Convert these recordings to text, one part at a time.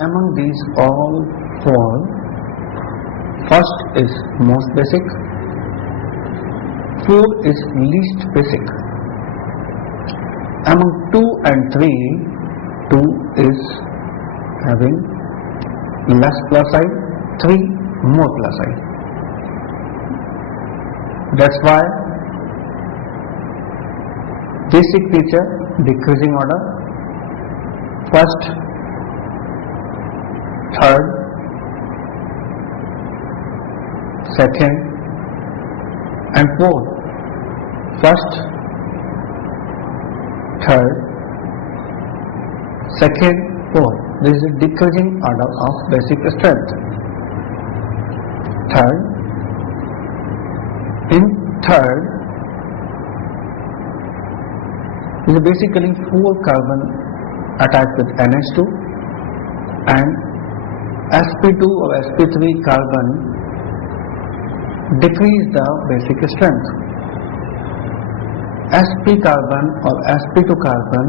Among these all four, first is most basic, 4 is least basic. Among 2 and 3, 2 is having less plus I, 3 more plus I. That's why basic nature, decreasing order, first, third, second and fourth. First, third, second, fourth. This is a decreasing order of basic strength. Third, in third is basically 4 carbon attached with NH2 and sp2 or sp3 carbon decrease the basic strength. sp carbon or sp2 carbon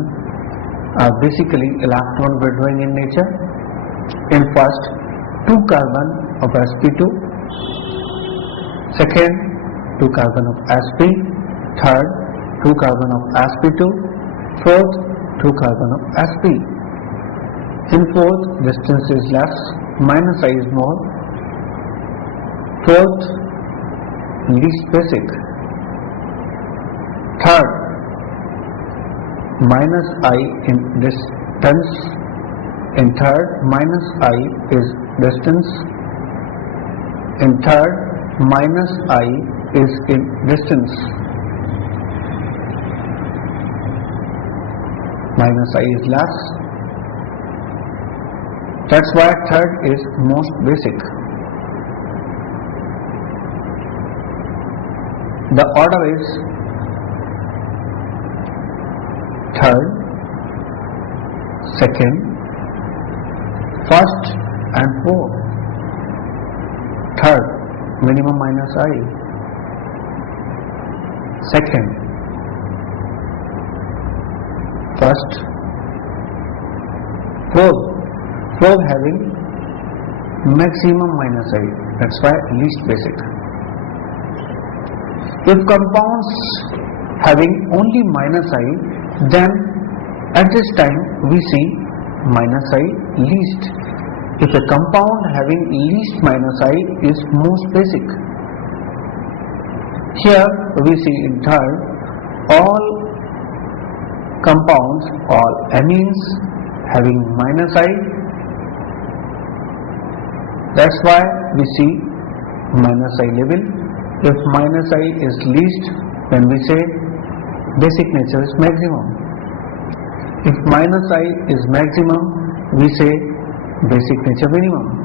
are basically electron withdrawing in nature. In first, 2 carbon of sp2, second, 2 carbon of sp, third, 2 carbon of sp2, fourth, 2 carbon of sp. In fourth, distance is less, minus I is more. Fourth, least basic. Third, minus I in distance. In third, minus I is distance. In third, minus I is in distance. Minus I is less. That's why third is most basic. The order is third, second, first and fourth. Third, minimum minus I. Second, first, fourth. Fourth having maximum minus I. That's why least basic. If compounds having only minus I, then at this time we see minus I least. If a compound having least minus I is most basic. Here we see in third, all compounds, all amines having minus I. That's why we see minus I level. If minus I is least, then we say basic nature is maximum. If minus I is maximum, we say basic nature minimum.